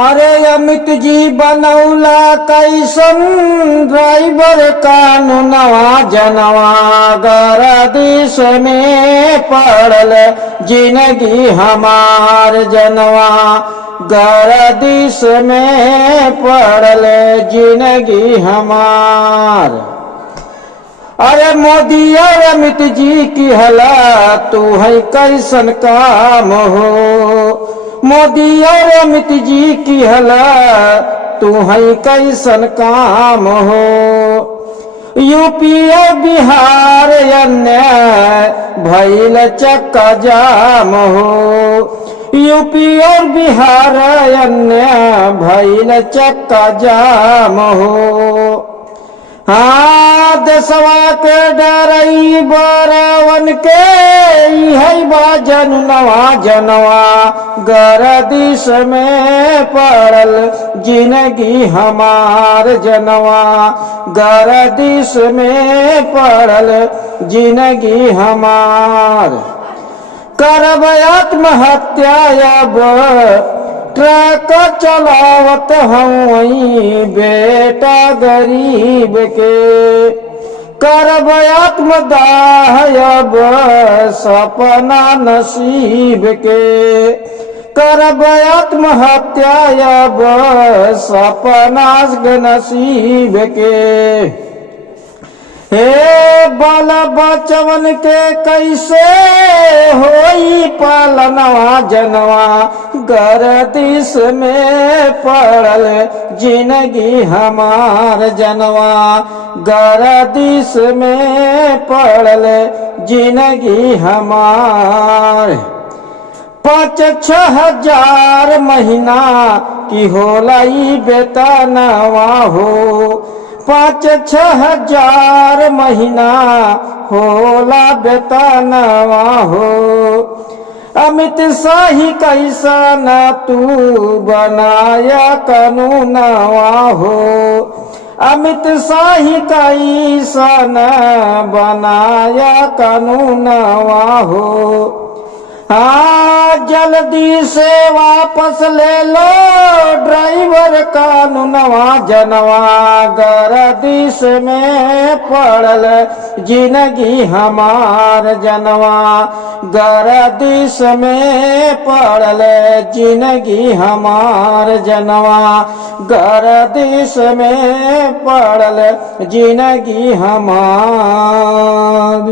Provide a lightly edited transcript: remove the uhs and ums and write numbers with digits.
अरे अमित जी बनौला कैसन ड्राइवर कानूनवा जनवा गरदिश में पड़ल जिंदगी हमार जनवा गरदिश में पड़ल जिंदगी हमार। अरे मोदी और अमित जी की हला तू है कैसन काम हो। मोदी और अमित जी की हला तू है कैसन काम हो। यूपी और बिहार अन्याय भइल चक्का जाम हो। यूपी और बिहार अन्याय भइल चक्का जाम हो। हाँ देशवा के डरई बरावन के है बा जनवा जनवा गरदिश में पड़ल जिंदगी हमार जनवा गरदिश में पड़ल जिंदगी हमार। करब आत्महत्या अब ट्रक चलावत हूँ बेटा गरीब के। करब आत्मदाह अब सपना नसीब के। करब आत्महत्या अब सपना नसीब के। हे बाल बचवन के कैसे होई पालनवा जनवा गरदिश में पड़ल जिंदगी हमार जनवा गरदिश में पड़ल जिंदगी हमार। 5-6 हजार महीना की होला वेतनवा हो। 5-6 हजार महीना होला वेतनवा हो। अमित शाही कैसन तू बनाया कानूनवा हो। अमित शाही कैसन बनाया कानूनवा हो। हाँ जल्दी से वापस ले लो ड्राइवर कानूनवा जनवा गरदिश में पड़ल जिंदगी हमार जनवा गरदिश में पड़ल जिंदगी हमार जनवा गरदिश में पड़ल जिंदगी हमार।